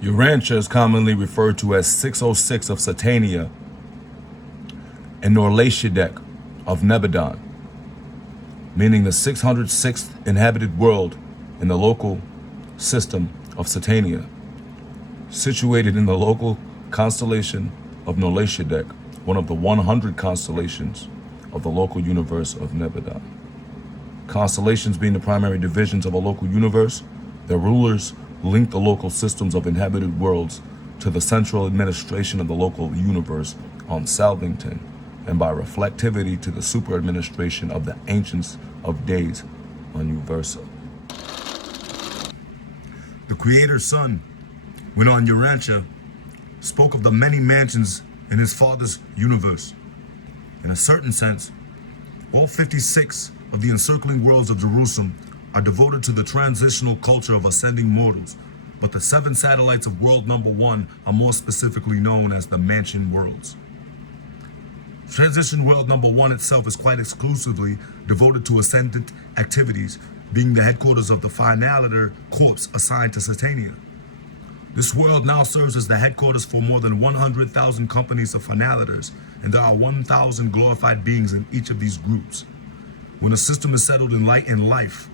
Urantia is commonly referred to as 606 of Satania and Norlashidek of Nebadon, meaning the 606th inhabited world in the local system of Satania, situated in the local constellation of Norlashidek, one of the 100 constellations of the local universe of Nebadon. Constellations being the primary divisions of a local universe, their rulers link the local systems of inhabited worlds to the central administration of the local universe on Salvington, and by reflectivity to the super administration of the Ancients of Days on Uversa. The Creator's Son, when on Urantia, spoke of the many mansions in his Father's universe. In a certain sense, all 56 of the encircling worlds of Jerusalem are devoted to the transitional culture of ascending mortals, but the 7 satellites of world number 1 are more specifically known as the mansion worlds. Transition world number 1 itself is quite exclusively devoted to ascendant activities, being the headquarters of the Finaliter Corps assigned to Satania. This world now serves as the headquarters for more than 100,000 companies of Finaliters, and there are 1,000 glorified beings in each of these groups. When a system is settled in light and life,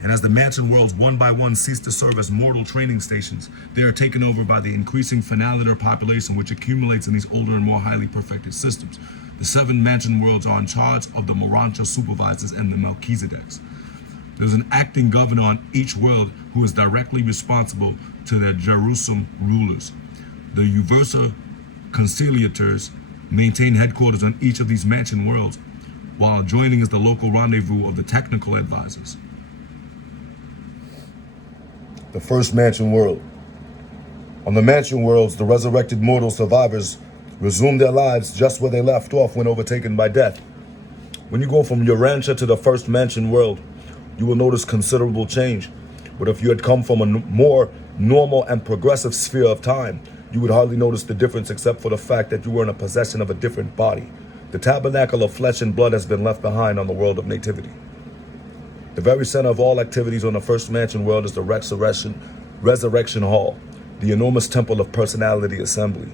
and as the mansion worlds one by one cease to serve as mortal training stations, they are taken over by the increasing Finaliter population which accumulates in these older and more highly perfected systems. The 7 mansion worlds are in charge of the Morantia supervisors and the Melchizedeks. There's an acting governor on each world who is directly responsible to their Jerusalem rulers. The Uversa conciliators maintain headquarters on each of these mansion worlds, while adjoining is the local rendezvous of the technical advisors. The first mansion world. On the mansion worlds, the resurrected mortal survivors resume their lives just where they left off when overtaken by death. When you go from Urantia to the first mansion world, you will notice considerable change. But if you had come from a more normal and progressive sphere of time, you would hardly notice the difference except for the fact that you were in a possession of a different body. The tabernacle of flesh and blood has been left behind on the world of nativity. The very center of all activities on the first mansion world is the resurrection hall, the enormous temple of personality assembly.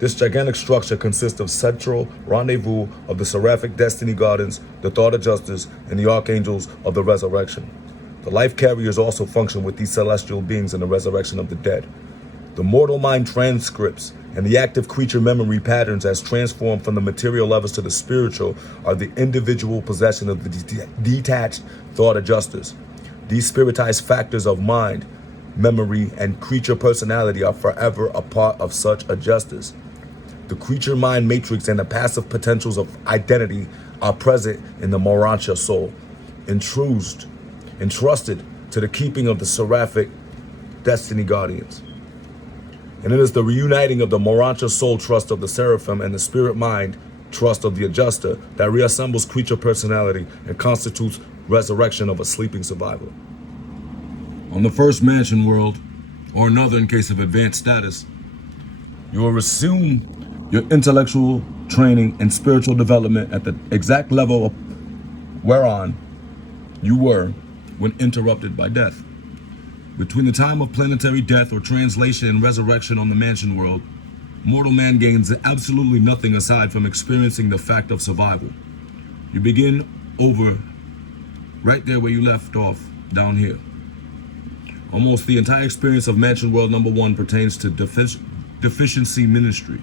This gigantic structure consists of central rendezvous of the seraphic destiny guardians, the thought adjusters, and the archangels of the resurrection. The life carriers also function with these celestial beings in the resurrection of the dead. The mortal mind transcripts and the active creature memory patterns as transformed from the material levels to the spiritual are the individual possession of the detached thought adjusters. These spiritized factors of mind, memory, and creature personality are forever a part of such adjusters. The creature mind matrix and the passive potentials of identity are present in the Morantia soul, entrusted to the keeping of the seraphic destiny guardians. And it is the reuniting of the Morantia soul trust of the seraphim and the spirit mind trust of the adjuster that reassembles creature personality and constitutes resurrection of a sleeping survivor. On the first mansion world, or another in case of advanced status, you will resume your intellectual training and spiritual development at the exact level whereon you were when interrupted by death. Between the time of planetary death or translation and resurrection on the mansion world, mortal man gains absolutely nothing aside from experiencing the fact of survival. You begin over right there where you left off, down here. Almost the entire experience of mansion world number 1 pertains to deficiency ministry.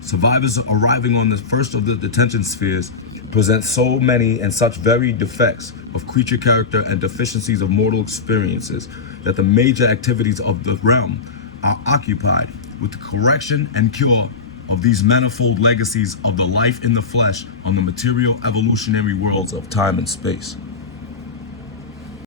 Survivors arriving on the first of the detention spheres present so many and such varied defects of creature character and deficiencies of mortal experiences that the major activities of the realm are occupied with the correction and cure of these manifold legacies of the life in the flesh on the material evolutionary worlds of time and space.